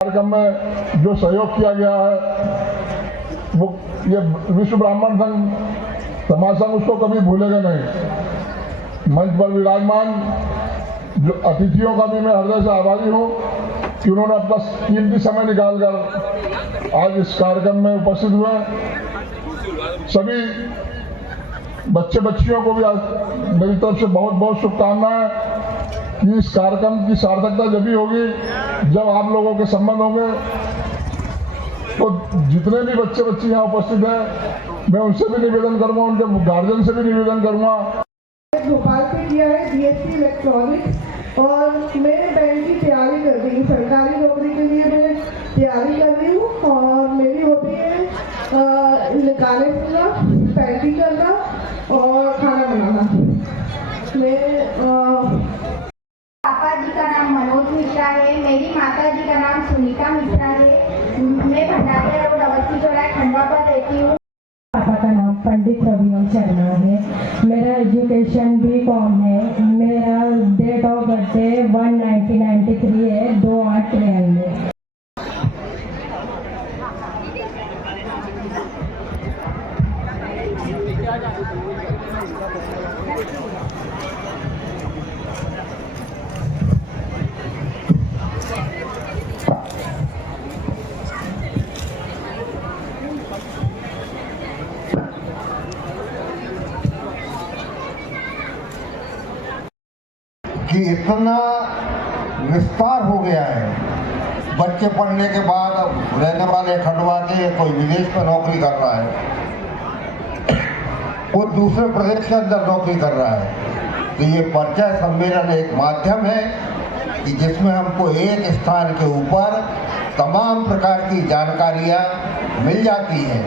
कार्यक्रम में जो सहयोग किया गया है वो ये विश्व ब्राह्मण संघ समाज संघ उसको कभी भूलेगा नहीं। मंच पर विराजमान जो अतिथियों का भी मैं हृदय से आभारी हूँ कि उन्होंने अपना कीमती समय निकालकर आज इस कार्यक्रम में उपस्थित हुए। सभी बच्चे बच्चियों को भी मेरी तरफ से बहुत बहुत शुभकामनाएं कि इस कार्यक्रम की सार्थकता जब भी होगी जब आप लोगों के संबंध होंगे। तो जितने भी बच्चे बच्ची यहाँ उपस्थित हैं मैं उनसे भी निवेदन करूँगा, उनके गार्जियन से भी निवेदन करूँगा। भोपाल से किया है बीएससी इलेक्ट्रॉनिक्स और मेरे बहन की तैयारी कर रही हूँ, सरकारी नौकरी के लिए मैं तैयारी कर रही हूँ और मेरी हॉबी है गाने सुनना, पेंटिंग करना और खाना बनाना। पापा जी का नाम मनोज मिश्रा है, मेरी माता जी का नाम सुनीता मिश्रा है। मैं भंडारिया रोड अवस्थी चौराहे खंडवा पर रहती हूँ। पापा का नाम पंडित रविराम शर्मा है, मेरा एजुकेशन बीकॉम है, मेरा डेट ऑफ बर्थ 1993 है, 2/8/93। कि इतना विस्तार हो गया है। बच्चे पढ़ने के बाद अब रहने वाले खंडवा के कोई विदेश में नौकरी कर रहा है, कोई दूसरे प्रदेश के अंदर नौकरी कर रहा है। तो ये परिचय सम्मेलन एक माध्यम है कि जिसमें हमको एक स्थान के ऊपर तमाम प्रकार की जानकारियाँ मिल जाती हैं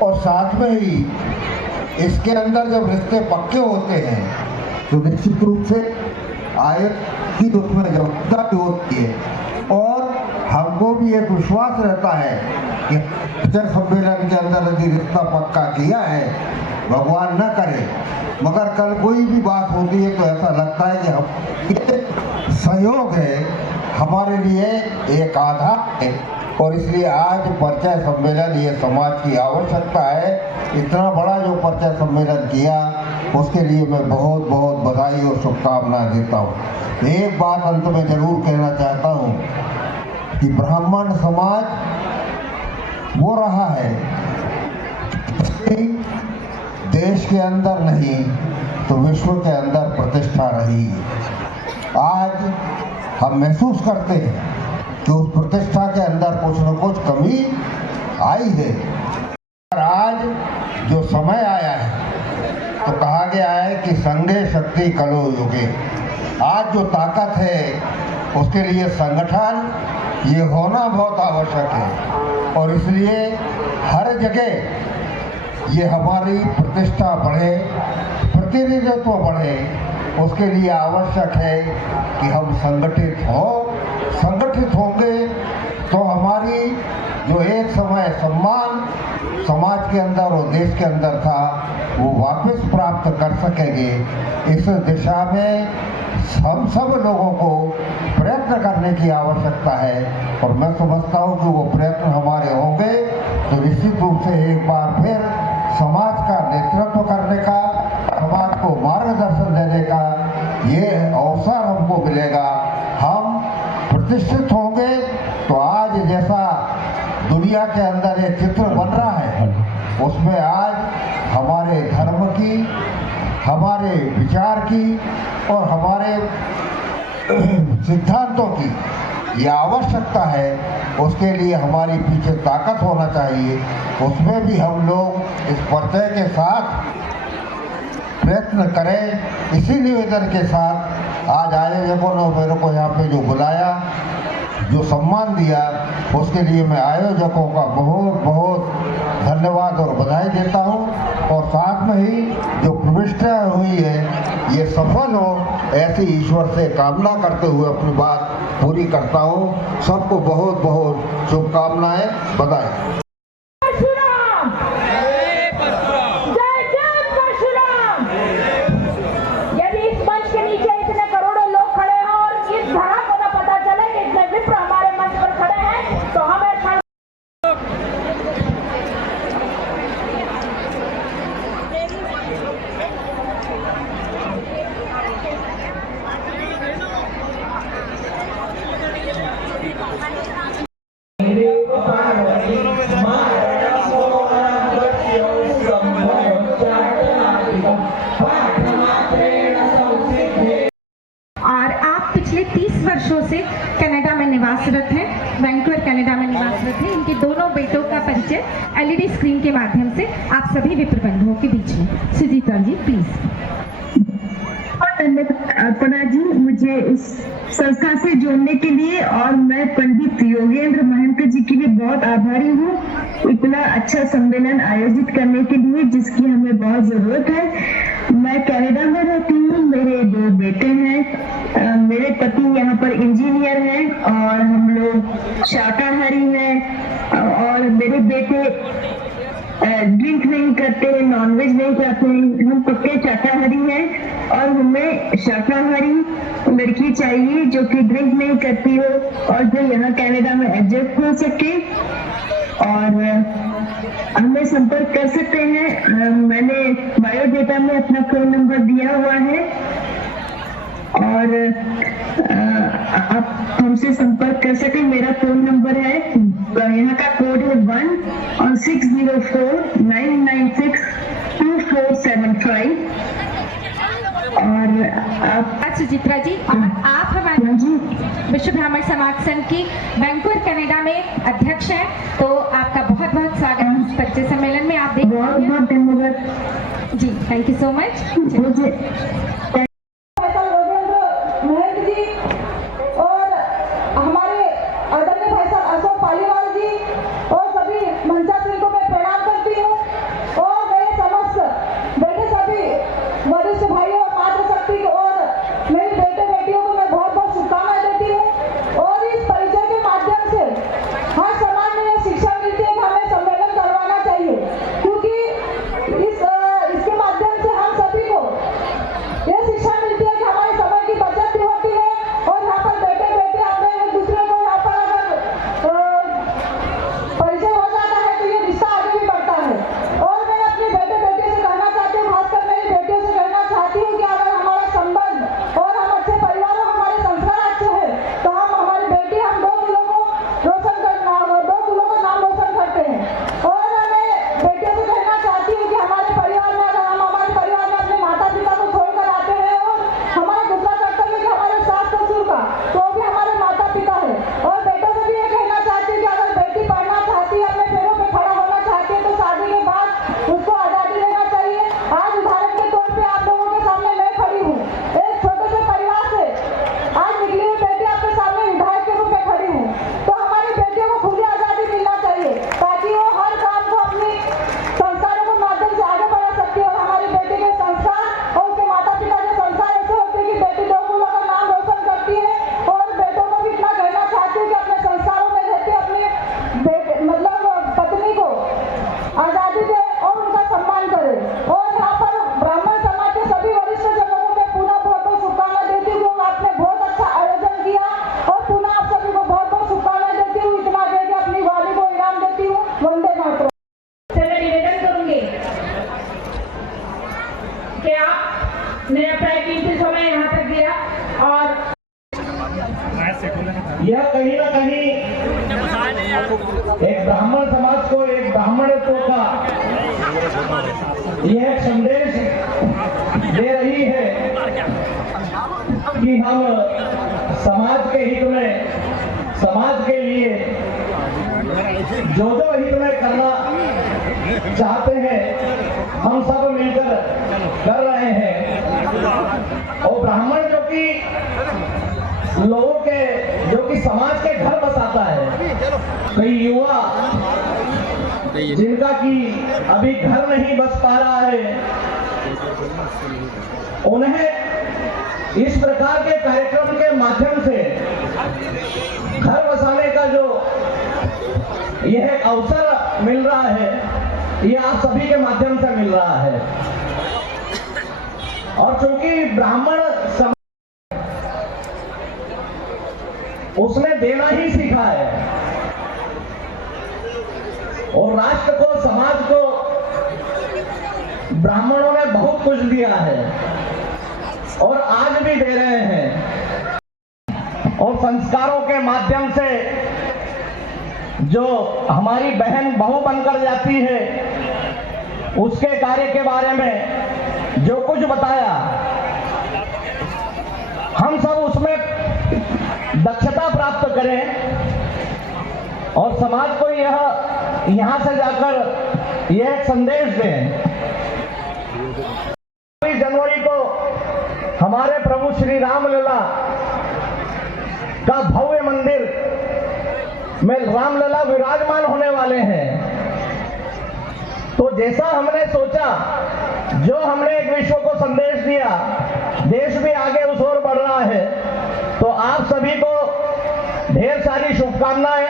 और साथ में ही इसके अंदर जब रिश्ते पक्के होते हैं तो निश्चित रूप से आयत की उसमें जवाबदारी भी होती है और हमको भी एक विश्वास रहता है कि परिचय सम्मेलन के अंदर यदि रिश्ता पक्का किया है, भगवान न करे मगर कल कोई भी बात होती है तो ऐसा लगता है कि हम सहयोग है हमारे लिए एक आधार है। और इसलिए आज परिचय सम्मेलन ये समाज की आवश्यकता है। इतना बड़ा जो परिचय सम्मेलन किया उसके लिए मैं बहुत बहुत बधाई और शुभकामनाएं देता हूँ। एक बात अंत में जरूर कहना चाहता हूँ कि ब्राह्मण समाज वो रहा है देश के अंदर नहीं तो विश्व के अंदर प्रतिष्ठा रही। आज हम महसूस करते हैं कि उस प्रतिष्ठा के अंदर कुछ न कुछ कमी आई है। और आज जो समय आया है तो कहा गया है कि संघे शक्ति कलो युगे। आज जो ताकत है उसके लिए संगठन ये होना बहुत आवश्यक है और इसलिए हर जगह ये हमारी प्रतिष्ठा बढ़े, प्रतिनिधित्व बढ़े, उसके लिए आवश्यक है कि हम संगठित होंगे तो हमारी जो एक समय सम्मान समाज के अंदर और देश के अंदर था वो वापस प्राप्त कर सकेंगे। इस दिशा में हम सब लोगों को प्रयत्न करने की आवश्यकता है और मैं समझता हूँ कि वो प्रयत्न हमारे होंगे तो निश्चित रूप से एक बार फिर समाज का नेतृत्व करने का, समाज को मार्गदर्शन देने का ये अवसर हमको मिलेगा। हम प्रतिष्ठित होंगे तो आज जैसा दुनिया के अंदर एक चित्र बन रहा है उसमें आज हमारे धर्म की, हमारे विचार की और हमारे सिद्धांतों की ये आवश्यकता है। उसके लिए हमारी पीछे ताकत होना चाहिए। उसमें भी हम लोग इस परिचय के साथ प्रयत्न करें। इसी निवेदन के साथ आज आयोजकों ने मेरे को यहाँ पे जो बुलाया, जो सम्मान दिया, उसके लिए मैं आयोजकों का बहुत बहुत धन्यवाद और बधाई देता हूँ और साथ में ही जो प्रविष्टि हुई है ये सफल हो ऐसी ईश्वर से कामना करते हुए अपनी बात पूरी करता हूँ। सबको बहुत बहुत शुभकामनाएं, बधाई। करोड़ों लोग खड़े हैं और इस धरा को न पता चले कि इतने विप्र हमारे मंच पर खड़े हैं और आप पिछले 30 वर्षों से कनाडा में निवासरत हैं, वैंकूवर कनाडा में निवासरत हैं। इनके दोनों बेटों का परिचय एलईडी स्क्रीन के माध्यम से आप सभी विप्र बंधुओं के बीच में। सुजीता जी प्लीज। अर्पणा जी, मुझे इस संस्था से जोड़ने के लिए और मैं पंडित योगेंद्र महंत जी के लिए बहुत आभारी हूँ इतना अच्छा सम्मेलन आयोजित करने के लिए जिसकी हमें बहुत जरूरत है। मैं कनाडा में रहती हूँ, मेरे 2 बेटे हैं, मेरे पति यहाँ पर इंजीनियर हैं और हम लोग शाकाहारी हैं और मेरे बेटे ड्रिंक नहीं करते हैं, नॉनवेज नहीं खाते हैं, हम पक्के शाकाहारी हैं और हमें शाकाहारी लड़की चाहिए जो कि ड्रिंक नहीं करती हो और जो यहाँ कनाडा में एडजस्ट हो सके। और हमें संपर्क कर सकते हैं, मैंने बायोडेटा में अपना फोन नंबर दिया हुआ है और आप हमसे संपर्क कर सकते हैं। मेरा फोन नंबर है, यहाँ का कोड है 1 और 604-996-2475 और आप सुचित्रा जी, आप हमारे विश्व ब्राह्मण समाज संघ की वैंकूवर कनाडा में अध्यक्ष हैं, तो आपका बहुत बहुत स्वागत है इस परिचय सम्मेलन में। आप बहुत बहुत धन्यवाद जी, थैंक यू सो मच। मुझे यह कहीं ना कहीं एक ब्राह्मण समाज को एक ब्राह्मणत्व का यह एक संदेश दे रही है कि हम समाज के हित में, समाज के लिए जो हित में करना चाहते हैं हम सब मिलकर कर रहे हैं। और ब्राह्मण जो कि लोगों के, जो कि समाज के घर बसाता है, कई युवा जिनका कि अभी घर नहीं बस पा रहा है, उन्हें इस प्रकार के कार्यक्रम के माध्यम से घर बसाने का जो यह अवसर मिल रहा है, यह आप सभी के माध्यम से मिल रहा है। और चूंकि ब्राह्मण उसने देना ही सीखा है और राष्ट्र को, समाज को ब्राह्मणों ने बहुत कुछ दिया है और आज भी दे रहे हैं। और संस्कारों के माध्यम से जो हमारी बहन बहू बनकर जाती है, उसके कार्य के बारे में जो कुछ बताया, हम सब उसमें दक्षता प्राप्त करें और समाज को यहां से जाकर यह एक संदेश दें। 22 जनवरी को हमारे प्रभु श्री रामलला का भव्य मंदिर में रामलला विराजमान होने वाले हैं। तो जैसा हमने सोचा, जो हमने एक विश्व को संदेश दिया, देश भी आगे उस ओर बढ़ रहा है। तो आप सभी को ढेर सारी शुभकामनाएं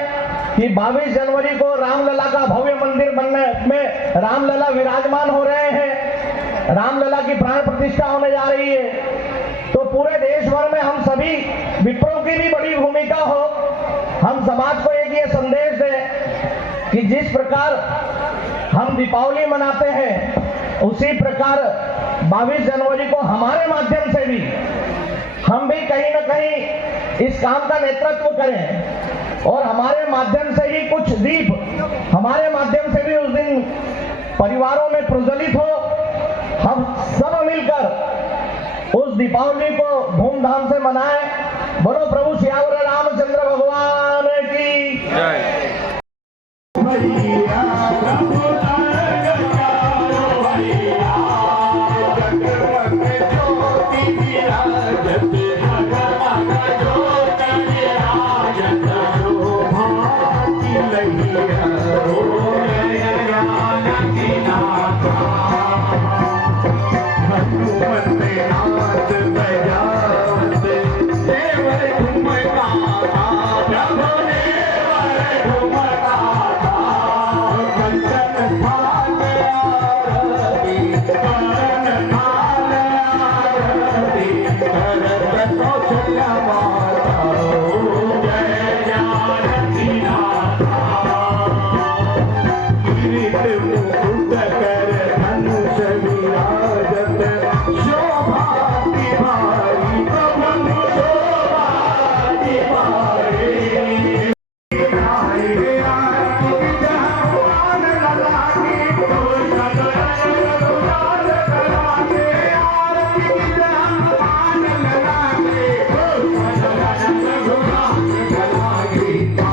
कि 22 जनवरी को रामलला का भव्य मंदिर बनने में रामलला विराजमान हो रहे हैं, रामलला की प्राण प्रतिष्ठा होने जा रही है। तो पूरे देश भर में हम सभी विप्रों की भी बड़ी भूमिका हो। हम समाज को एक ये संदेश दें कि जिस प्रकार हम दीपावली मनाते हैं, उसी प्रकार 22 जनवरी को हमारे माध्यम से भी हम भी कहीं न कहीं इस काम का नेतृत्व करें और हमारे माध्यम से ही कुछ दीप हमारे माध्यम से भी उस दिन परिवारों में प्रज्वलित हो। हम सब मिलकर उस दीपावली को धूमधाम से मनाएं। बोलो प्रभु श्याम